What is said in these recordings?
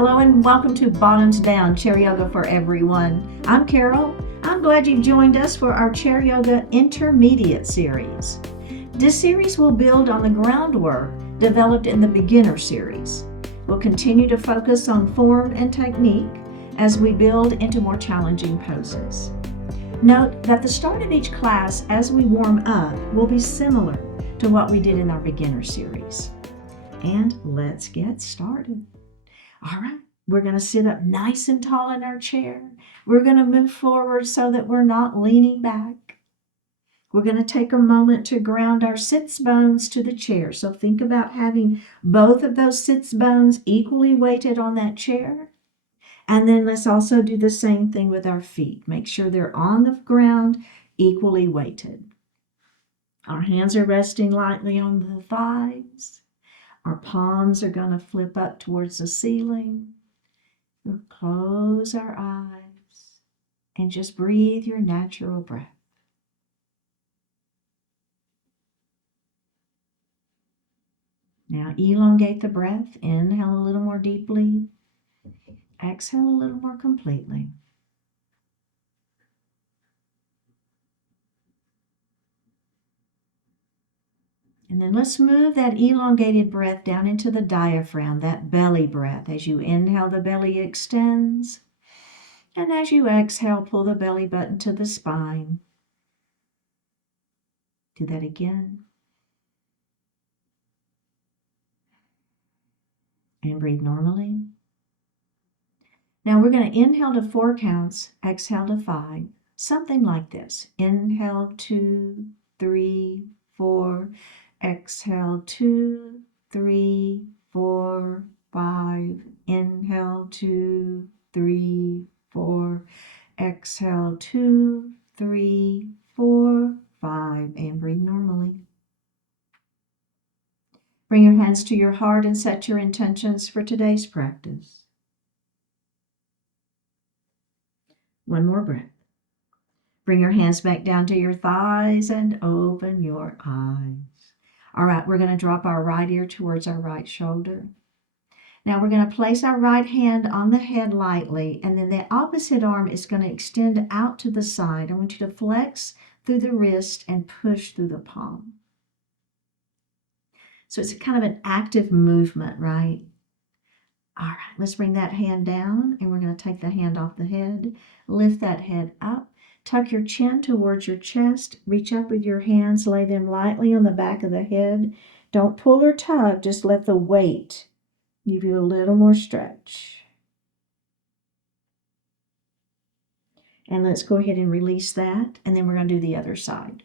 Hello and welcome to Bottoms Down Chair Yoga for Everyone. I'm Carol. I'm glad you've joined us for our Chair Yoga Intermediate series. This series will build on the groundwork developed in the Beginner series. We'll continue to focus on form and technique as we build into more challenging poses. Note that the start of each class as we warm up will be similar to what we did in our Beginner series. And let's get started. All right, we're going to sit up nice and tall in our chair. We're going to move forward so that we're not leaning back. We're going to take a moment to ground our sits bones to the chair. So think about having both of those sits bones equally weighted on that chair. And then let's also do the same thing with our feet. Make sure they're on the ground, equally weighted. Our hands are resting lightly on the thighs. Our palms are going to flip up towards the ceiling. We'll close our eyes and just breathe your natural breath. Now elongate the breath. Inhale a little more deeply. Exhale a little more completely. And then let's move that elongated breath down into the diaphragm, that belly breath. As you inhale, the belly extends. And as you exhale, pull the belly button to the spine. Do that again. And breathe normally. Now we're going to inhale to 4 counts, exhale to 5. Something like this. Inhale 2, 3, 4. Exhale 2, 3, 4, 5. Inhale 2, 3, 4. Exhale 2, 3, 4, 5. And breathe normally. Bring your hands to your heart and set your intentions for today's practice. One more breath. Bring your hands back down to your thighs and open your eyes. All right, we're going to drop our right ear towards our right shoulder. Now we're going to place our right hand on the head lightly, and then the opposite arm is going to extend out to the side. I want you to flex through the wrist and push through the palm. So it's kind of an active movement, right? All right, let's bring that hand down, and we're going to take the hand off the head. Lift that head up. Tuck your chin towards your chest. Reach up with your hands. Lay them lightly on the back of the head. Don't pull or tug. Just let the weight give you a little more stretch. And let's go ahead and release that. And then we're going to do the other side.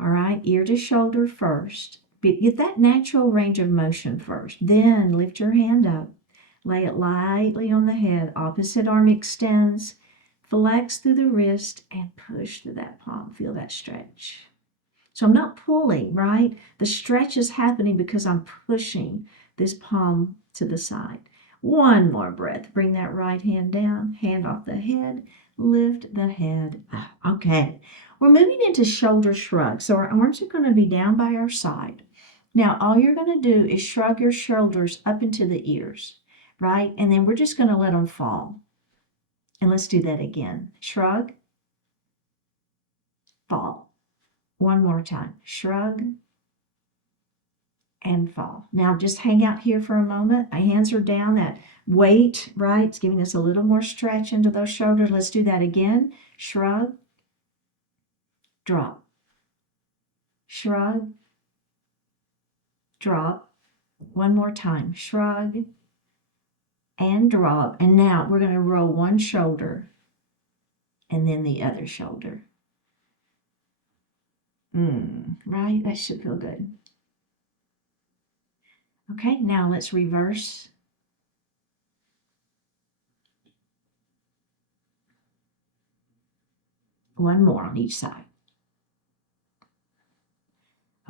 All right, ear to shoulder first. Get that natural range of motion first. Then lift your hand up. Lay it lightly on the head. Opposite arm extends. Flex through the wrist and push through that palm. Feel that stretch. So I'm not pulling, right? The stretch is happening because I'm pushing this palm to the side. One more breath. Bring that right hand down, hand off the head, lift the head up. Okay, we're moving into shoulder shrug. So our arms are going to be down by our side. Now all you're going to do is shrug your shoulders up into the ears, right? And then we're just going to let them fall. And let's do that again. Shrug, fall. One more time. Shrug and fall. Now just hang out here for a moment. My hands are down. That weight, right? It's giving us a little more stretch into those shoulders. Let's do that again. Shrug, drop. Shrug, drop. One more time. Shrug and drop. And now we're going to roll one shoulder and then the other shoulder. Right? That should feel good. Okay, now let's reverse. One more on each side.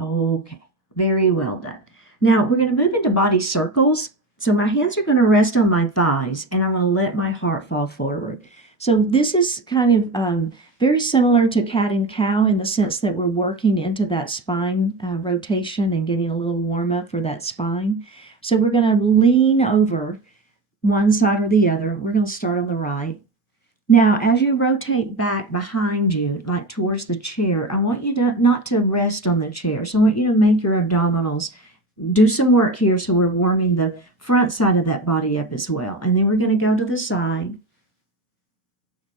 Okay, very well done. Now we're going to move into body circles. So my hands are going to rest on my thighs, and I'm going to let my heart fall forward. So this is kind of very similar to cat and cow in the sense that we're working into that spine rotation and getting a little warm up for that spine. So we're going to lean over one side or the other. We're going to start on the right. Now, as you rotate back behind you, like towards the chair, I want you to not to rest on the chair. So I want you to make your abdominals, do some work here so we're warming the front side of that body up as well. And then we're going to go to the side.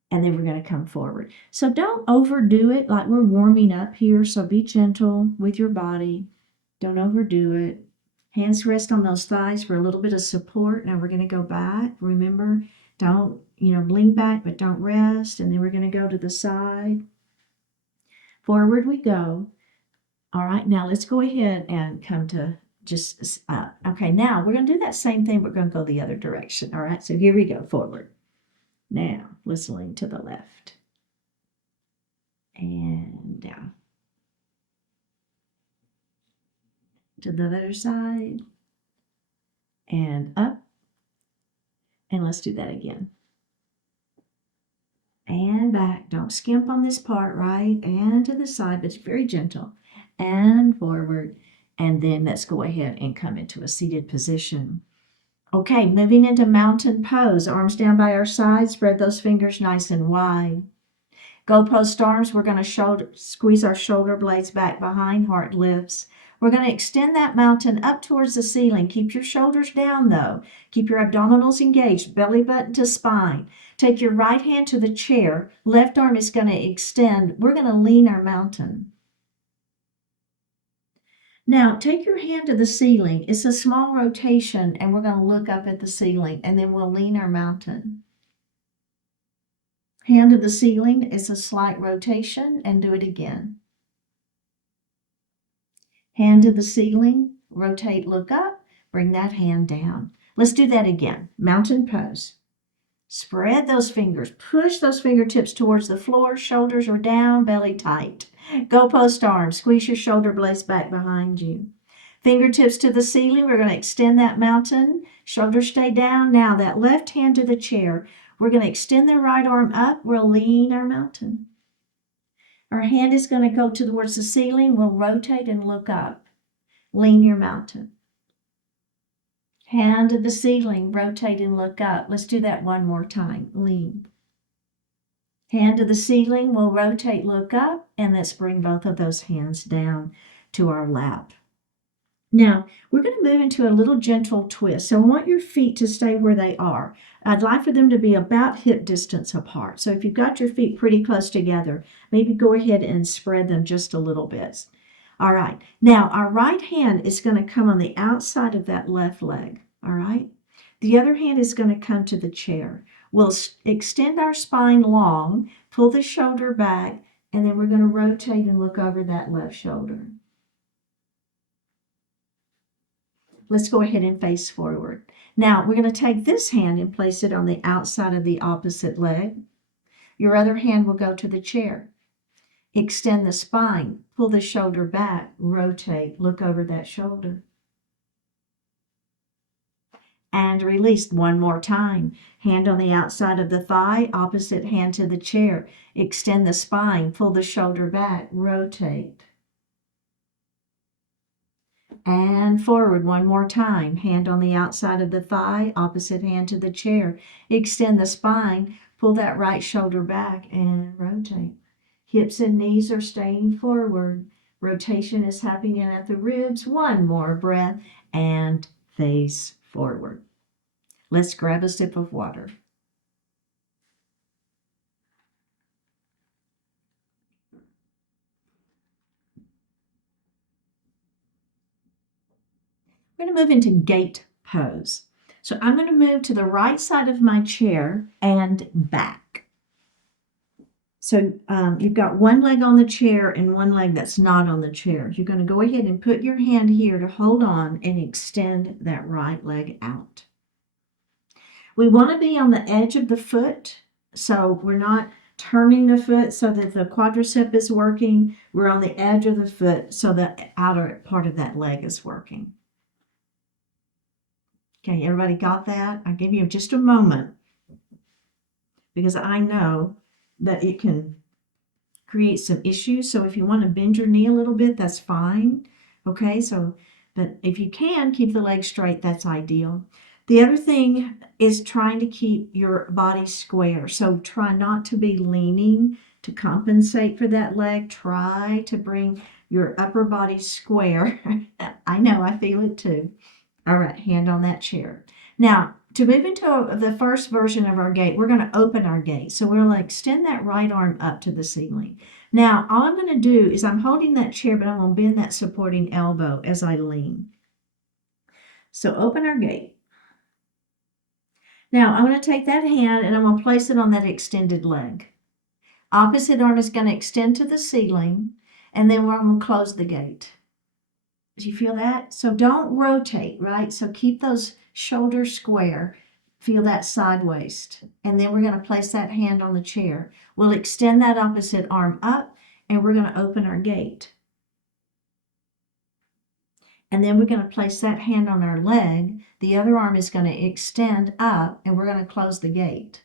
And then we're going to come forward. So don't overdo it like we're warming up here. So be gentle with your body. Don't overdo it. Hands rest on those thighs for a little bit of support. Now we're going to go back. Remember, don't, lean back, but don't rest. And then we're going to go to the side. Forward we go. All right, now let's go ahead and come to just, okay, now we're going to do that same thing. We're going to go the other direction. All right, so here we go, forward. Now, let's lean to the left. And down. To the other side. And up. And let's do that again. And back. Don't skimp on this part, right? And to the side, but it's very gentle. And forward. And then let's go ahead and come into a seated position. Okay, moving into mountain pose. Arms down by our sides. Spread those fingers nice and wide. Go post arms. We're going to squeeze our shoulder blades back behind. Heart lifts. We're going to extend that mountain up towards the ceiling. Keep your shoulders down, though. Keep your abdominals engaged. Belly button to spine. Take your right hand to the chair. Left arm is going to extend. We're going to lean our mountain. Now, take your hand to the ceiling. It's a small rotation, and we're going to look up at the ceiling, and then we'll lean our mountain. Hand to the ceiling is a slight rotation, and do it again. Hand to the ceiling, rotate, look up, bring that hand down. Let's do that again. Mountain pose. Spread those fingers. Push those fingertips towards the floor. Shoulders are down, belly tight. Go post arms. Squeeze your shoulder blades back behind you. Fingertips to the ceiling. We're going to extend that mountain. Shoulders stay down. Now that left hand to the chair. We're going to extend the right arm up. We'll lean our mountain. Our hand is going to go towards the ceiling. We'll rotate and look up. Lean your mountain. Hand to the ceiling. Rotate and look up. Let's do that one more time. Lean. Hand to the ceiling, we'll rotate, look up, and let's bring both of those hands down to our lap. Now, we're going to move into a little gentle twist. So I want your feet to stay where they are. I'd like for them to be about hip distance apart. So if you've got your feet pretty close together, maybe go ahead and spread them just a little bit. All right. Now, our right hand is going to come on the outside of that left leg. All right. The other hand is going to come to the chair. We'll extend our spine long, pull the shoulder back, and then we're going to rotate and look over that left shoulder. Let's go ahead and face forward. Now, we're going to take this hand and place it on the outside of the opposite leg. Your other hand will go to the chair. Extend the spine, pull the shoulder back, rotate, look over that shoulder. And release one more time. Hand on the outside of the thigh, opposite hand to the chair. Extend the spine, pull the shoulder back, rotate. And forward one more time. Hand on the outside of the thigh, opposite hand to the chair. Extend the spine, pull that right shoulder back and rotate. Hips and knees are staying forward. Rotation is happening at the ribs. One more breath and face forward. Let's grab a sip of water. We're going to move into gate pose. So I'm going to move to the right side of my chair and back. So you've got one leg on the chair and one leg that's not on the chair. You're going to go ahead and put your hand here to hold on and extend that right leg out. We want to be on the edge of the foot, so we're not turning the foot so that the quadricep is working. We're on the edge of the foot so the outer part of that leg is working. Okay, everybody got that? I'll give you just a moment because I know that it can create some issues. So if you want to bend your knee a little bit, that's fine. Okay, but if you can keep the leg straight, that's ideal. The other thing is trying to keep your body square. So try not to be leaning to compensate for that leg. Try to bring your upper body square. I know, I feel it too. All right, hand on that chair. Now, to move into the first version of our gate, we're going to open our gate. So we're going to extend that right arm up to the ceiling. Now, all I'm going to do is I'm holding that chair, but I'm going to bend that supporting elbow as I lean. So open our gate. Now, I'm going to take that hand and I'm going to place it on that extended leg. Opposite arm is going to extend to the ceiling, and then we're going to close the gate. Do you feel that? So don't rotate, right? So keep those shoulders square. Feel that side waist. And then we're going to place that hand on the chair. We'll extend that opposite arm up, and we're going to open our gate. And then we're going to place that hand on our leg. The other arm is going to extend up, and we're going to close the gate.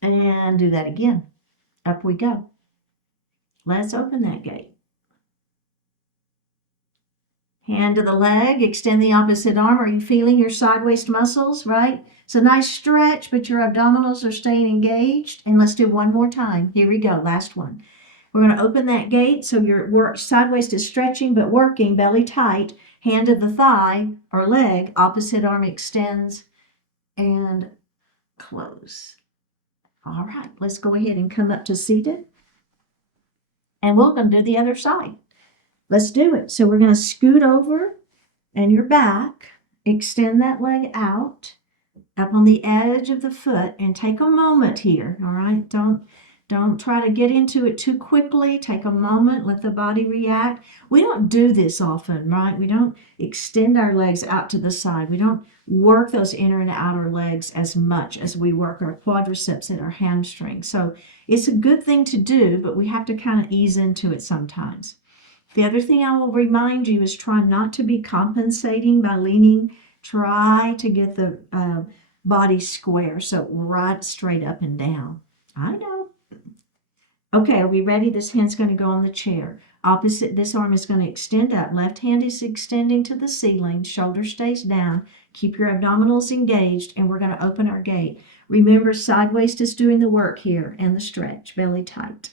And do that again. Up we go. Let's open that gate. Hand to the leg, extend the opposite arm. Are you feeling your side waist muscles, right? It's a nice stretch, but your abdominals are staying engaged. And let's do one more time. Here we go, last one. We're going to open that gate so your side waist is stretching but working, belly tight. Hand to the thigh or leg, opposite arm extends and close. All right, let's go ahead and come up to seated. And we're going to do the other side. Let's do it. So we're going to scoot over and your back, extend that leg out up on the edge of the foot and take a moment here. All right. Don't try to get into it too quickly. Take a moment, let the body react. We don't do this often, right? We don't extend our legs out to the side. We don't work those inner and outer legs as much as we work our quadriceps and our hamstrings. So it's a good thing to do, but we have to kind of ease into it sometimes. The other thing I will remind you is try not to be compensating by leaning. Try to get the body square, so right straight up and down. I know. Okay, are we ready? This hand's going to go on the chair. Opposite, this arm is going to extend up. Left hand is extending to the ceiling. Shoulder stays down. Keep your abdominals engaged, and we're going to open our gate. Remember, side waist is doing the work here, and the stretch, belly tight.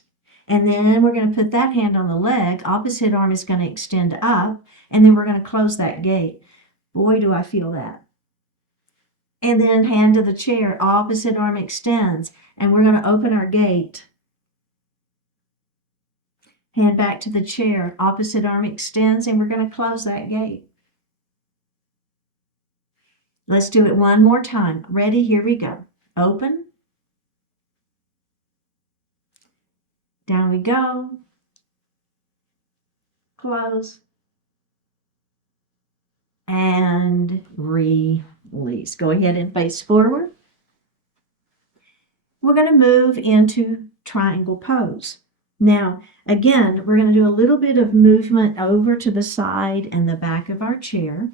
And then we're going to put that hand on the leg. Opposite arm is going to extend up, and then we're going to close that gate. Boy, do I feel that. And then hand to the chair. Opposite arm extends, and we're going to open our gate. Hand back to the chair. Opposite arm extends, and we're going to close that gate. Let's do it one more time. Ready? Here we go. Open. Down we go. Close. And release. Go ahead and face forward. We're going to move into triangle pose. Now, again, we're going to do a little bit of movement over to the side and the back of our chair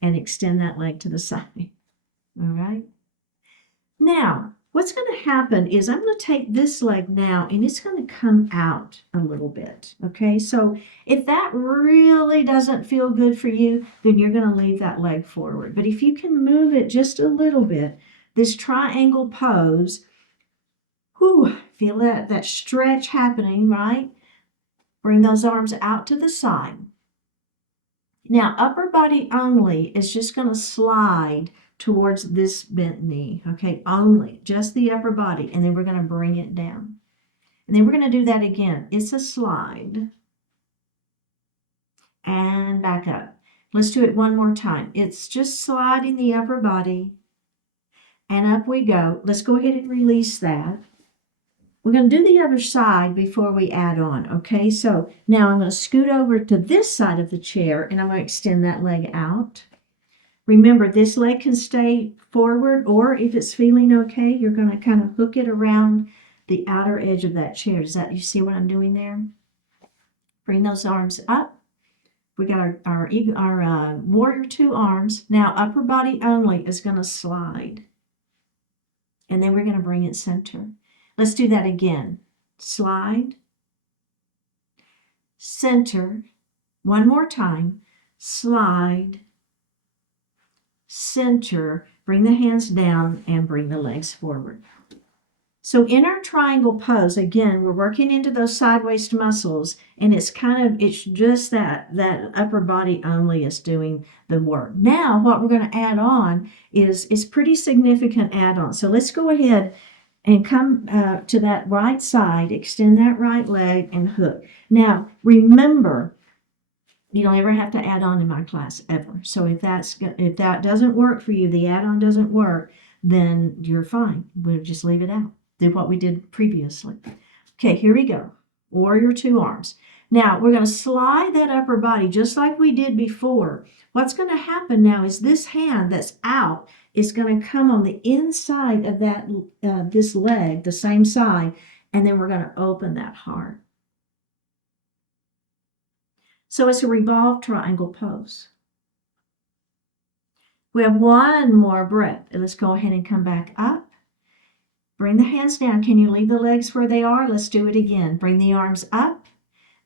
and extend that leg to the side. All right. Now, what's going to happen is I'm going to take this leg now and it's going to come out a little bit. Okay, so if that really doesn't feel good for you, then you're going to leave that leg forward. But if you can move it just a little bit, this triangle pose, feel that stretch happening, right? Bring those arms out to the side. Now, upper body only is just going to slide towards this bent knee, okay? Only, just the upper body, and then we're going to bring it down. And then we're going to do that again. It's a slide. And back up. Let's do it one more time. It's just sliding the upper body, and up we go. Let's go ahead and release that. We're going to do the other side before we add on, okay? So now I'm going to scoot over to this side of the chair, and I'm going to extend that leg out. Remember, this leg can stay forward, or if it's feeling okay, you're going to kind of hook it around the outer edge of that chair. You see what I'm doing there? Bring those arms up. We got our warrior two arms. Now, upper body only is going to slide. And then we're going to bring it center. Let's do that again. Slide, center, one more time, slide, center, bring the hands down, and bring the legs forward. So in our triangle pose, again, we're working into those side waist muscles, and it's just that upper body only is doing the work. Now, what we're going to add on is pretty significant add-on. So let's go ahead and come to that right side, extend that right leg, and hook. Now, remember, you don't ever have to add on in my class, ever. So if that doesn't work for you, the add-on doesn't work, then you're fine. We'll just leave it out. Do what we did previously. Okay, here we go. Warrior two arms. Now, we're going to slide that upper body just like we did before. What's going to happen now is this hand that's out is going to come on the inside of that this leg, the same side, and then we're going to open that heart. So it's a revolved triangle pose. We have one more breath. Let's go ahead and come back up. Bring the hands down. Can you leave the legs where they are? Let's do it again. Bring the arms up.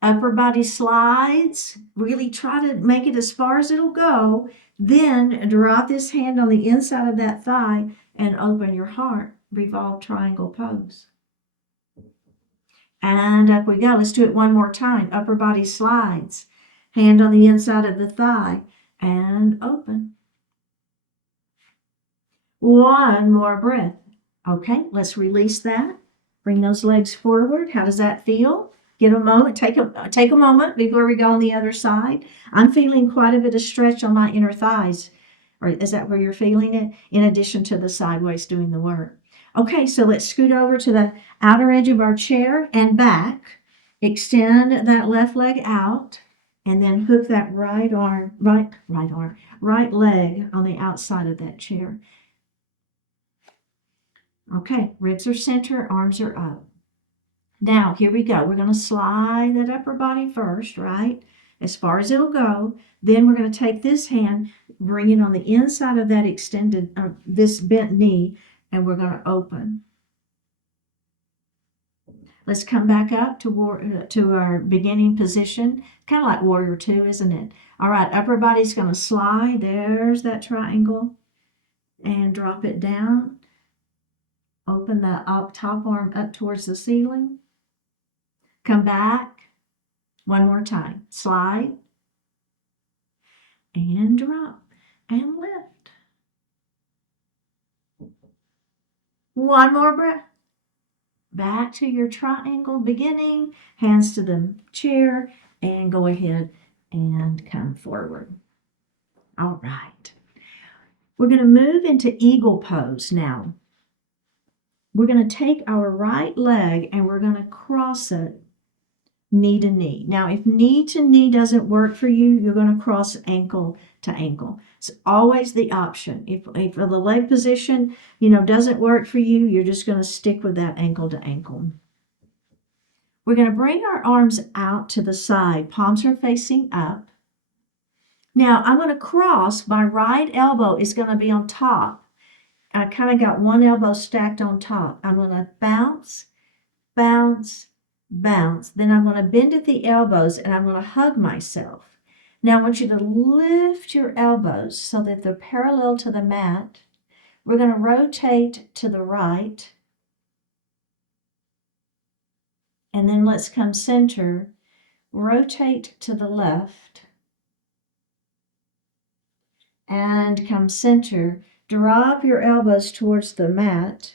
Upper body slides. Really try to make it as far as it'll go. Then drop this hand on the inside of that thigh and open your heart. Revolved triangle pose. And up we go. Let's do it one more time. Upper body slides. Hand on the inside of the thigh and open. One more breath. Okay, let's release that. Bring those legs forward. How does that feel? Get a moment. Take a moment before we go on the other side. I'm feeling quite a bit of stretch on my inner thighs. Or is that where you're feeling it? In addition to the sideways doing the work. Okay, so let's scoot over to the outer edge of our chair and back. Extend that left leg out. And then hook that right leg on the outside of that chair. Okay, ribs are center, arms are up. Now, here we go. We're going to slide that upper body first, right? As far as it'll go. Then we're going to take this hand, bring it on the inside of that extended, this bent knee, and we're going to open. Let's come back up to our beginning position. Kind of like warrior two, isn't it? All right, upper body's going to slide. There's that triangle. And drop it down. Open the top arm up towards the ceiling. Come back. One more time. Slide. And drop. And lift. One more breath. Back to your triangle beginning. Hands to the chair. And go ahead and come forward. All right. We're going to move into eagle pose now. We're going to take our right leg and we're going to cross it knee to knee. Now, if knee to knee doesn't work for you, you're going to cross ankle to ankle. It's always the option. If the leg position, doesn't work for you, you're just going to stick with that ankle to ankle. We're going to bring our arms out to the side. Palms are facing up. Now, I'm going to cross. My right elbow is going to be on top. I kind of got one elbow stacked on top. I'm going to bounce, bounce, bounce. Then I'm going to bend at the elbows and I'm going to hug myself. Now I want you to lift your elbows so that they're parallel to the mat. We're going to rotate to the right. And then let's come center. Rotate to the left. And come center. Drop your elbows towards the mat.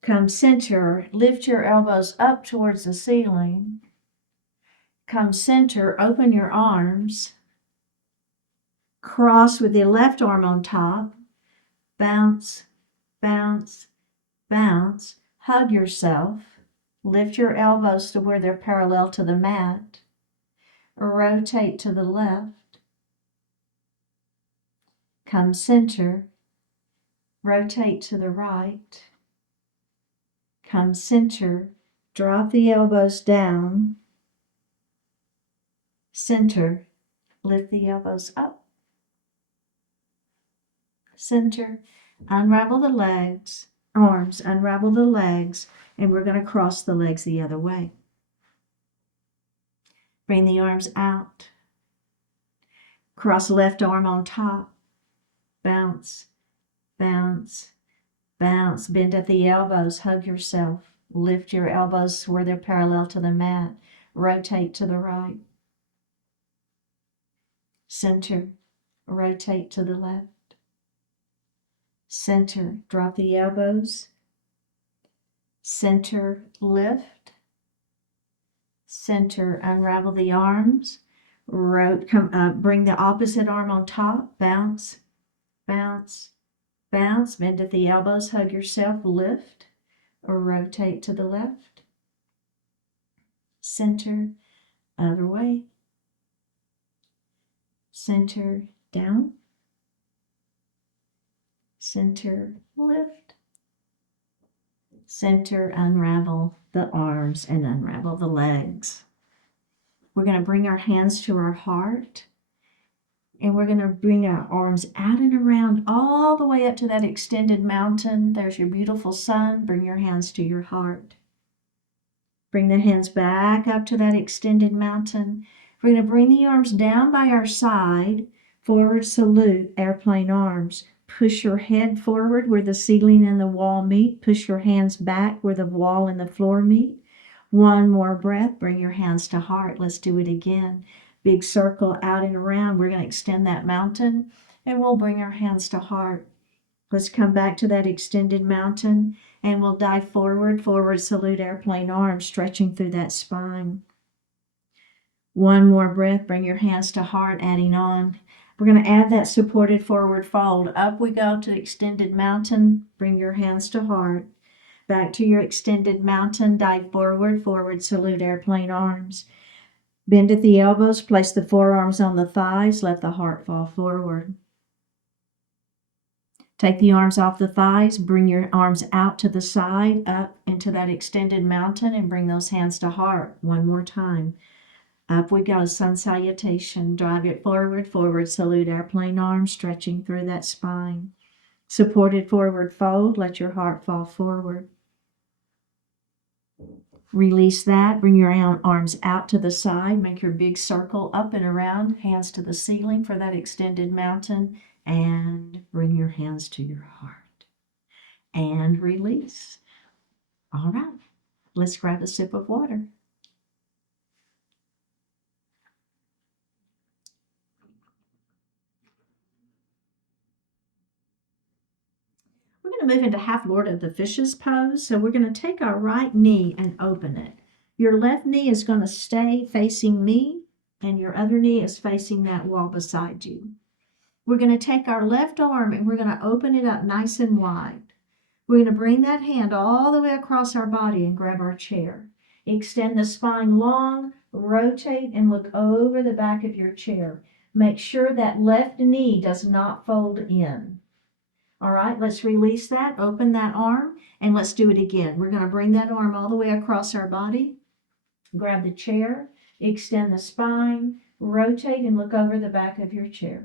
Come center, lift your elbows up towards the ceiling. Come center, open your arms. Cross with the left arm on top. Bounce, bounce, bounce. Hug yourself. Lift your elbows to where they're parallel to the mat. Rotate to the left. Come center, rotate to the right, come center, drop the elbows down, center, lift the elbows up, center, unravel the legs, arms, unravel the legs, and we're going to cross the legs the other way. Bring the arms out, cross left arm on top, bounce, bounce, bounce. Bend at the elbows, hug yourself. Lift your elbows where they're parallel to the mat. Rotate to the right. Center, rotate to the left. Center, drop the elbows. Center, lift. Center, unravel the arms. Bring the opposite arm on top. Bounce, bounce, bounce. Bend at the elbows, hug yourself. Lift or rotate to the left. Center, other way. Center, down. Center, lift. Center, unravel the arms and unravel the legs. We're going to bring our hands to our heart, and we're going to bring our arms out and around all the way up to that extended mountain. There's your beautiful sun. Bring your hands to your heart. Bring the hands back up to that extended mountain. We're going to bring the arms down by our side. Forward salute, airplane arms. Push your head forward where the ceiling and the wall meet. Push your hands back where the wall and the floor meet. One more breath. Bring your hands to heart. Let's do it again. Big circle out and around. We're going to extend that mountain, and we'll bring our hands to heart. Let's come back to that extended mountain, and we'll dive forward. Forward salute, airplane arms, stretching through that spine. One more breath. Bring your hands to heart, adding on. We're going to add that supported forward fold. Up we go to extended mountain. Bring your hands to heart. Back to your extended mountain. Dive forward. Forward salute, airplane arms. Bend at the elbows. Place the forearms on the thighs. Let the heart fall forward. Take the arms off the thighs. Bring your arms out to the side, up into that extended mountain, and bring those hands to heart. One more time. Up we go, sun salutation. Drive it forward, forward salute, airplane arms, stretching through that spine. Supported forward fold, let your heart fall forward. Release that, bring your arms out to the side, make your big circle up and around, hands to the ceiling for that extended mountain, and bring your hands to your heart. And release. All right, let's grab a sip of water. We're going to move into half Lord of the Fishes pose. So we're going to take our right knee and open it. Your left knee is going to stay facing me, and your other knee is facing that wall beside you. We're going to take our left arm and we're going to open it up nice and wide. We're going to bring that hand all the way across our body and grab our chair. Extend the spine long, rotate, and look over the back of your chair. Make sure that left knee does not fold in. All right, let's release that, open that arm, and let's do it again. We're going to bring that arm all the way across our body, grab the chair, extend the spine, rotate, and look over the back of your chair.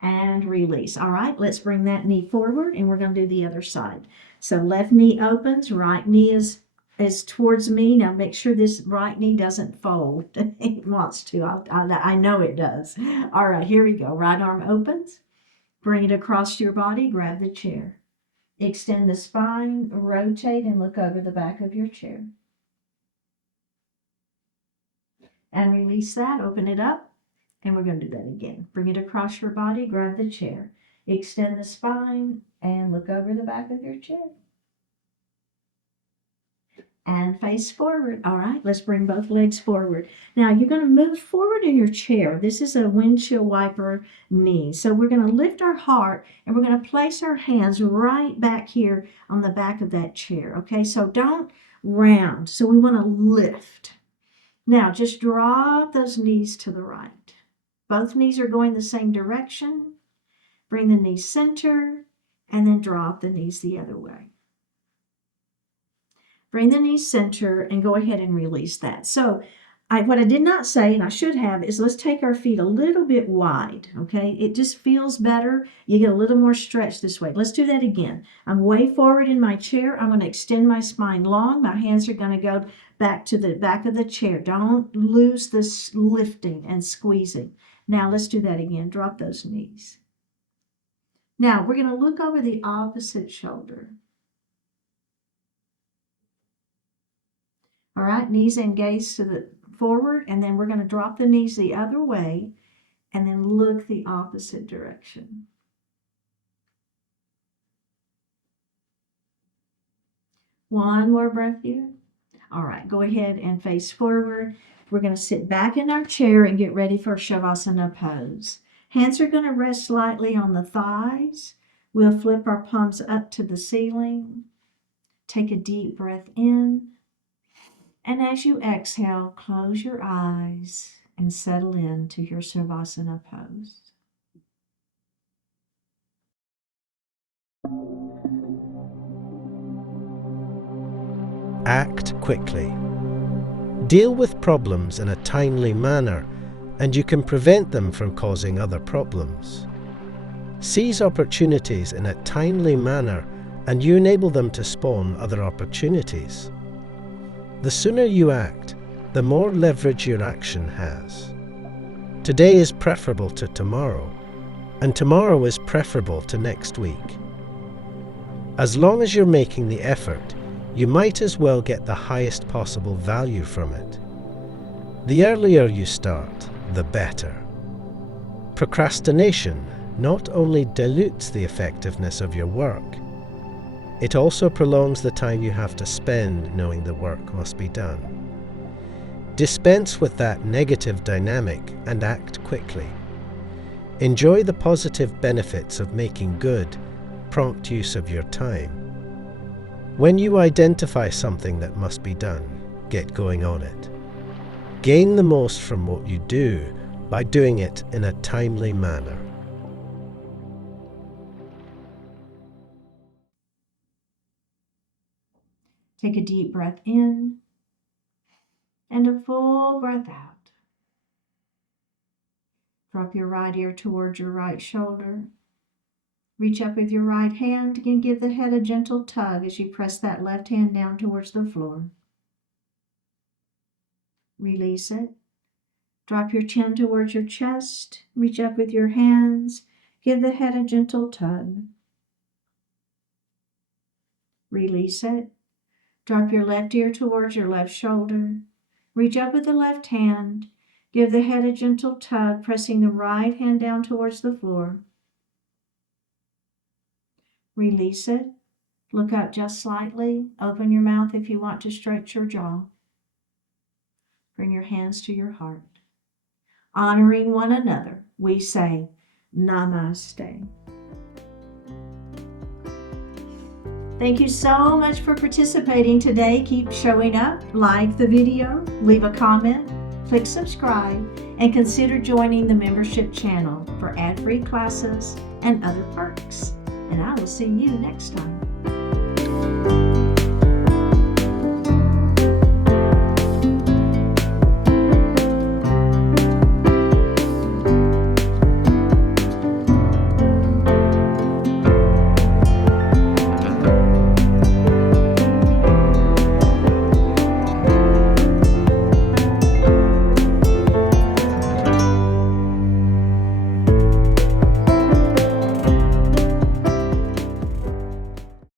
And release. All right, let's bring that knee forward, and we're going to do the other side. So left knee opens, right knee is towards me. Now make sure this right knee doesn't fold. It wants to. I know it does. All right, here we go. Right arm opens. Bring it across your body. Grab the chair. Extend the spine, rotate, and look over the back of your chair. And release that. Open it up. And we're going to do that again. Bring it across your body. Grab the chair. Extend the spine and look over the back of your chair. And face forward. All right, let's bring both legs forward. Now you're going to move forward in your chair. This is a windshield wiper knee. So we're going to lift our heart and we're going to place our hands right back here on the back of that chair. Okay, so don't round. So we want to lift. Now just drop those knees to the right. Both knees are going the same direction. Bring the knees center and then drop the knees the other way. Bring the knees center and go ahead and release that. So what I did not say, and I should have, is let's take our feet a little bit wide, okay? It just feels better. You get a little more stretch this way. Let's do that again. I'm way forward in my chair. I'm going to extend my spine long. My hands are going to go back to the back of the chair. Don't lose this lifting and squeezing. Now let's do that again. Drop those knees. Now we're going to look over the opposite shoulder. All right, knees and gaze to the forward, and then we're going to drop the knees the other way and then look the opposite direction. One more breath here. All right, go ahead and face forward. We're going to sit back in our chair and get ready for Shavasana pose. Hands are going to rest lightly on the thighs. We'll flip our palms up to the ceiling. Take a deep breath in. And as you exhale, close your eyes and settle into your Shavasana pose. Act quickly. Deal with problems in a timely manner, and you can prevent them from causing other problems. Seize opportunities in a timely manner, and you enable them to spawn other opportunities. The sooner you act, the more leverage your action has. Today is preferable to tomorrow, and tomorrow is preferable to next week. As long as you're making the effort, you might as well get the highest possible value from it. The earlier you start, the better. Procrastination not only dilutes the effectiveness of your work, it also prolongs the time you have to spend knowing the work must be done. Dispense with that negative dynamic and act quickly. Enjoy the positive benefits of making good, prompt use of your time. When you identify something that must be done, get going on it. Gain the most from what you do by doing it in a timely manner. Take a deep breath in and a full breath out. Drop your right ear towards your right shoulder. Reach up with your right hand and give the head a gentle tug as you press that left hand down towards the floor. Release it. Drop your chin towards your chest. Reach up with your hands. Give the head a gentle tug. Release it. Drop your left ear towards your left shoulder. Reach up with the left hand. Give the head a gentle tug, pressing the right hand down towards the floor. Release it. Look up just slightly. Open your mouth if you want to stretch your jaw. Bring your hands to your heart. Honoring one another, we say Namaste. Thank you so much for participating today. Keep showing up, like the video, leave a comment, click subscribe, and consider joining the membership channel for ad-free classes and other perks. And I will see you next time.